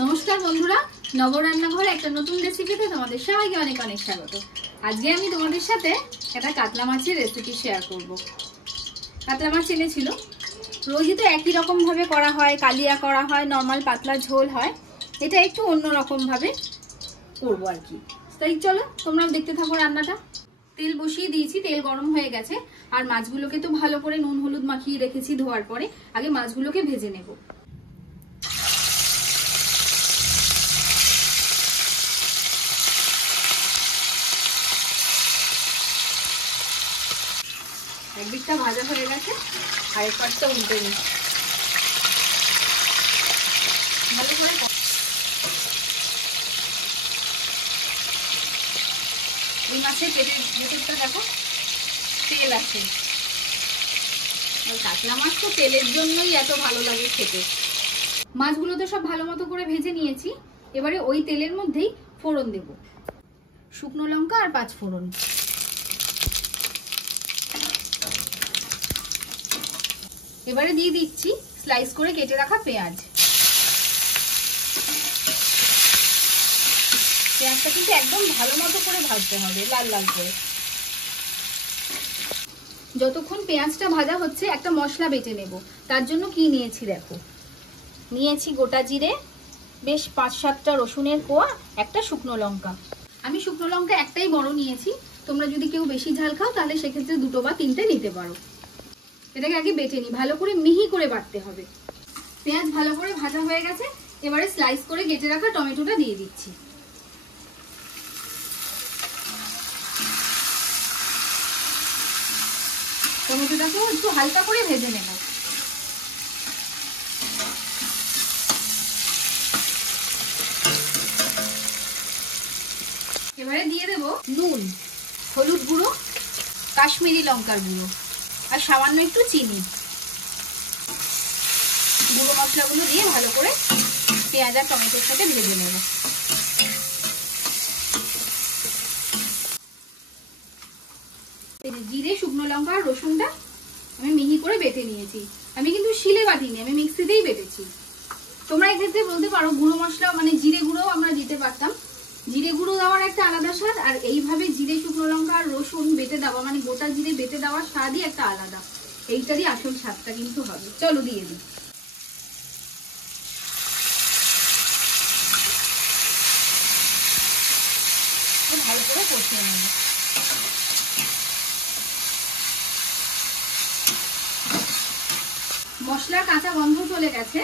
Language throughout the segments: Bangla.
নমস্কার বন্ধুরা, নব রান্নাঘরে একটা নতুন রেসিপিতে তোমাদের সবাইকে অনেক অনেক স্বাগত। আজকে আমি তোমাদের সাথে একটা কাতলা মাছের রেসিপি শেয়ার করব। কাতলা মাছ এনেছিল, রোজই তো একই রকম ভাবে করা হয়, কালিয়া করা হয়, নর্মাল পাতলা ঝোল হয়। এটা একটু অন্য রকম ভাবে করবো আর কি। তাই চলো তোমরাও দেখতে থাকো রান্নাটা। তেল বসিয়ে দিয়েছি, তেল গরম হয়ে গেছে। আর মাছগুলোকে তো ভালো করে নুন হলুদ মাখিয়ে রেখেছি ধোয়ার পরে। আগে মাছগুলোকে ভেজে নেব। একদিকটা ভাজা হয়ে গেছে, আরেক পাশটা উল্টে নিই ভালো করে। এই মাছের পেটের ভেতরটা দেখো তেল আছে, আর কাতলা মাছ তো তেলের জন্যই এত ভালো লাগে খেতে। মাছগুলো তো সব ভালো মতো করে ভেজে নিয়েছি। এবারে ওই তেলের মধ্যেই ফোড়ন দেব, শুকনো লঙ্কা আর 5 ফোড়ন। এবারে দিয়ে দিচ্ছি স্লাইস করে কেটে রাখা পেঁয়াজ। পেঁয়াজটা কিন্তু একদম ভালো মতো করে ভাজতে হবে, লাল লাল করে। যতক্ষণ পেঁয়াজটা ভাজা হচ্ছে একটা মশলা বেটে নেব। তার জন্য কি নিয়েছি দেখো, নিয়েছি গোটা জিরে, বেশ 5-7টা রসুনের কোয়া, একটা শুকনো লঙ্কা। আমি শুকনো লঙ্কা একটাই বড় নিয়েছি, তোমরা যদি কেউ বেশি ঝাল খাও তাহলে সেক্ষেত্রে 2 বা 3টে নিতে পারো। এটাকে আগে বেটে নিই, ভালো করে মিহি করে বাটতে হবে। পেঁয়াজ ভালো করে ভাজা হয়ে গেছে, এবারে স্লাইস করে কেটে রাখা টমেটোটা দিয়ে দিচ্ছি। টমেটোটাকেও একটু হালকা করে ভেজে নেব। এবারে দিয়ে দেব নুন, হলুদ গুঁড়ো, কাশ্মীরি লঙ্কার গুঁড়ো আর সামান্য একটু চিনি। গুঁড়ো মশলাগুলো দিয়ে ভালো করে পেঁয়াজ আর টমেটোর সাথে ভেজে নেব। জিরে, শুকনো লঙ্কা আর রসুনটা আমি মিহি করে বেটে নিয়েছি। আমি কিন্তু শিলে বাটিনি, আমি মিক্সিতেই বেটেছি। তোমরা এক্ষেত্রে বলতে পারো গুঁড়ো মশলা মানে জিরে গুঁড়ো আমরা দিতে পারতাম। জিরে গুঁড়ো দেওয়ার একটা আলাদা স্বাদ, আর এইভাবে জিরে, শুকনো লঙ্কা আর রসুন বেটে দেওয়া মানে গোটা জিরে বেটে দেওয়ার স্বাদই একটা আলাদা। এইটারই আসল স্বাদটা কিন্তু হবে। চলো দিয়ে দিই। ভালো করে কষিয়ে নেব। মশলার কাঁচা গন্ধ চলে গেছে,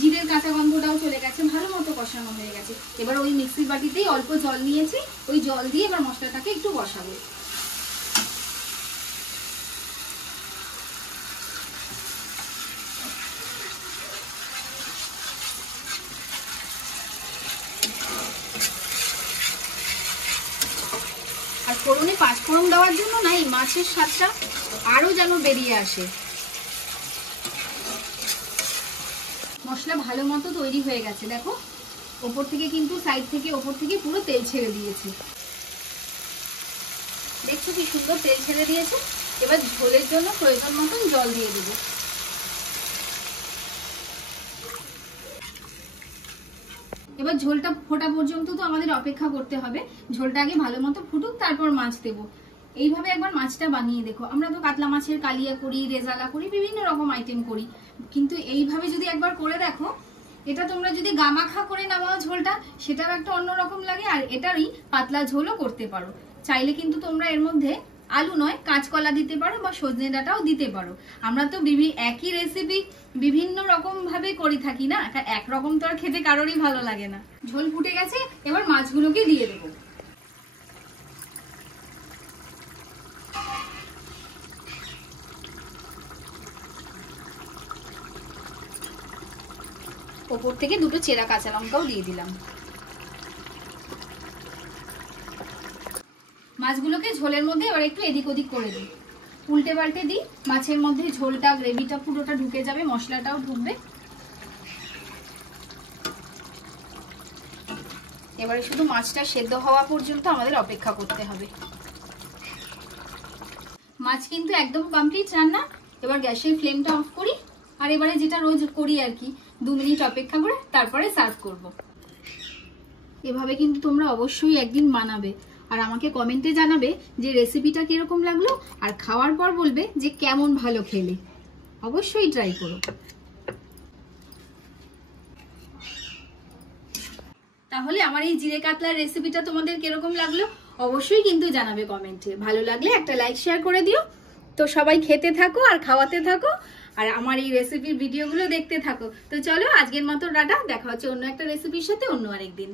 জিরের কাঁচা গন্ধটাও চলে গেছে, ভালো মতো কষানো হয়ে গেছে। এবার ওই মিক্সির বাটিতেই অল্প জল নিয়েছি, ওই জল দিয়ে এবার মশলাটাকে একটু কষাবো। আর ফোড়নে 5 ফোড়ন দেওয়ার জন্য না, এই মাছের স্বাদটা আরো যেন বেরিয়ে আসে। মশলা ভালো মতো তৈরি হয়ে গেছে, দেখো ওপর থেকে কিন্তু সাইড থেকে ওপর থেকে পুরো তেল ছেড়ে দিয়েছে। দেখছো কি সুন্দর তেল ছেড়ে দিয়েছে। এবার ঝোলের জন্য প্রয়োজন মতন জল দিয়ে দেবো। এবার ঝোলটা ফোটা পর্যন্ত তো আমাদের অপেক্ষা করতে হবে। ঝোলটা আগে ভালো মতো ফুটুক, তারপর মাছ দেবো। এইভাবে একবার মাছটা বানিয়ে দেখো। আমরা তো কাতলা মাছের কালিয়া করি, রেজালা করি, বিভিন্ন রকম আইটেম করি, কিন্তু এইভাবে যদি একবার করে দেখো, এটা তোমরা যদি গামাখা করে নামাও ঝোলটা, সেটাও একটা অন্যরকম লাগে। আর এটারই পাতলা ঝোলও করতে পারো। চাইলে কিন্তু তোমরা এর মধ্যে আলু নয় কাঁচকলা দিতে পারো বা সজনে ডাঁটাও দিতে পারো। আমরা তো একই রেসিপি বিভিন্ন রকম ভাবে করে থাকি না, একরকম তো আর খেতে কারোরই ভালো লাগে না। ঝোল ফুটে গেছে, এবার মাছগুলোকে দিয়ে দেবো। ওপর থেকে 2টো চেরা কাঁচা লঙ্কাও দিয়ে দিলাম। মাছগুলোকে ঝোলের মধ্যে এবার একটু এদিক ওদিক করে দিই, উল্টে পাল্টে দিই। মাছের মধ্যে ঝোলটা, গ্রেভিটা পুরোটা ঢুকে যাবে, মশলাটাও ঢুকবে। এবারে শুধু মাছটা সেদ্ধ হওয়া পর্যন্ত আমাদের অপেক্ষা করতে হবে। মাছ কিন্তু একদম কমপ্লিট রান্না। এবার গ্যাসের ফ্লেমটা অফ করি। আর এবারে যেটা রোজ করি আর কি, 2 মিনিট অপেক্ষা করে তারপরে সার্ভ করব। এভাবে কিন্তু তোমরা অবশ্যই একদিন বানাবে আর আমাকে কমেন্টে জানাবে যে রেসিপিটা কিরকম লাগলো, আর খাওয়ার পর বলবে যে কেমন ভালো খেলে। অবশ্যই ট্রাই করো। তাহলে আমার এই জিরে কাতলার রেসিপিটা তোমাদের কিরকম লাগলো অবশ্যই কিন্তু জানাবে কমেন্টে। ভালো লাগলে একটা লাইক শেয়ার করে দিও। তো সবাই খেতে থাকো আর খাওয়াতে থাকো আর আমার এই রেসিপির ভিডিওগুলো দেখতে থাকো। তো চলো আজকের মতো টাটা, দেখা হচ্ছে অন্য একটা রেসিপির সাথে অন্য আরেকদিন।